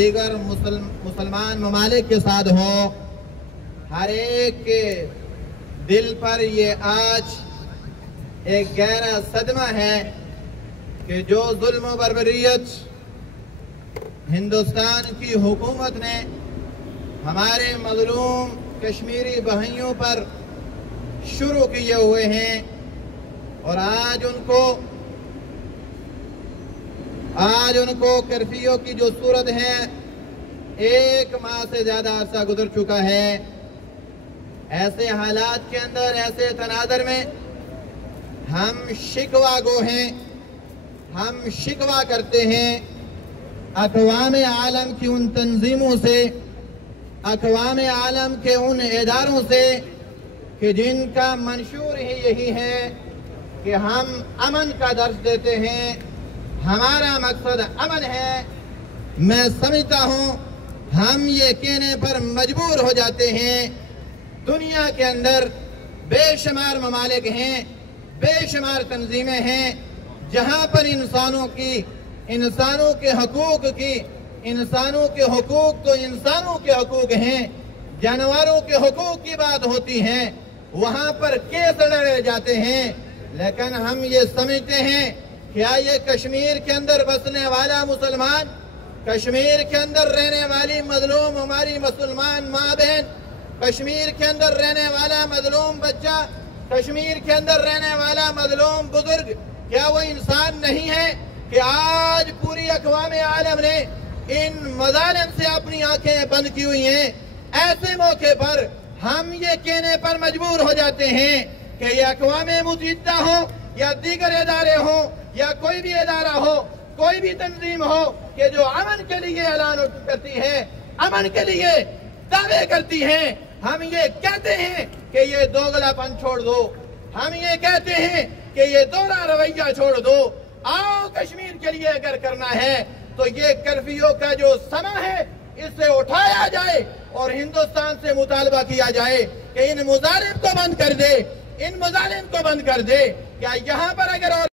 دیگر مسلمان ممالک کے ساتھ ہو، ہر ایک کے دل پر یہ آج ایک گہرا صدمہ ہے کہ جو ظلم و بربریت ہندوستان کی حکومت نے ہمارے مظلوم کشمیری بھائیوں پر شروع کیے ہوئے ہیں، اور آج ان کو کرفیو کی جو صورت ہے 1 ماہ سے زیادہ عرصہ گزر چکا ہے۔ ایسے حالات کے اندر، ایسے تناظر میں ہم شکوہ گو ہیں، ہم شکوہ کرتے ہیں اقوام عالم کی ان تنظیموں سے، اقوام عالم کے ان اداروں سے کہ جن کا منشور ہی یہی ہے کہ ہم امن کا درس دیتے ہیں، ہمارا مقصد امن ہے۔ میں سمجھتا ہوں ہم یہ کہنے پر مجبور ہو جاتے ہیں، دنیا کے اندر بے شمار ممالک ہیں، بے شمار تنظیمیں ہیں جہاں پر انسانوں کے حقوق کی، انسانوں کے حقوق تو انسانوں کے حقوق ہیں، جانوروں کے حقوق کی بات ہوتی ہے، وہاں پر کیس لڑے جاتے ہیں۔ لیکن ہم یہ سمجھتے ہیں کیا یہ کشمیر کے اندر بسنے والا مسلمان، کشمیر کے اندر رہنے والی مظلوم ہماری مسلمان ماں بہن، کشمیر کے اندر رہنے والا مظلوم بچہ، کشمیر کے اندر رہنے والا مظلوم بزرگ، کیا وہ انسان نہیں ہے کہ آج پوری اقوام عالم نے ان مظالم سے اپنی آنکھیں بند کی ہوئی ہیں؟ ایسے موقع پر ہم یہ کہنے پر مجبور ہو جاتے ہیں کہ یہ اقوام متحدہ ہو یا دیگر ادارے ہوں یا کوئی بھی ادارہ ہو، کوئی بھی تنظیم ہو کہ جو امن کے لیے اعلان کرتی ہے، امن کے لیے دعوے کرتی ہے، ہم یہ کہتے ہیں کہ یہ دوگلا پن چھوڑ دو، ہم یہ کہتے ہیں کہ یہ دوہرا رویہ چھوڑ دو، آؤ کشمیر کے لیے اگر کرنا ہے تو یہ کرفیو کا جو سما ہے اسے اٹھایا جائے اور ہندوستان سے مطالبہ کیا جائے کہ ان مظالم کو بند کر دے، ان مظالم کو بند کر دے۔ کیا یہاں پر اگر اور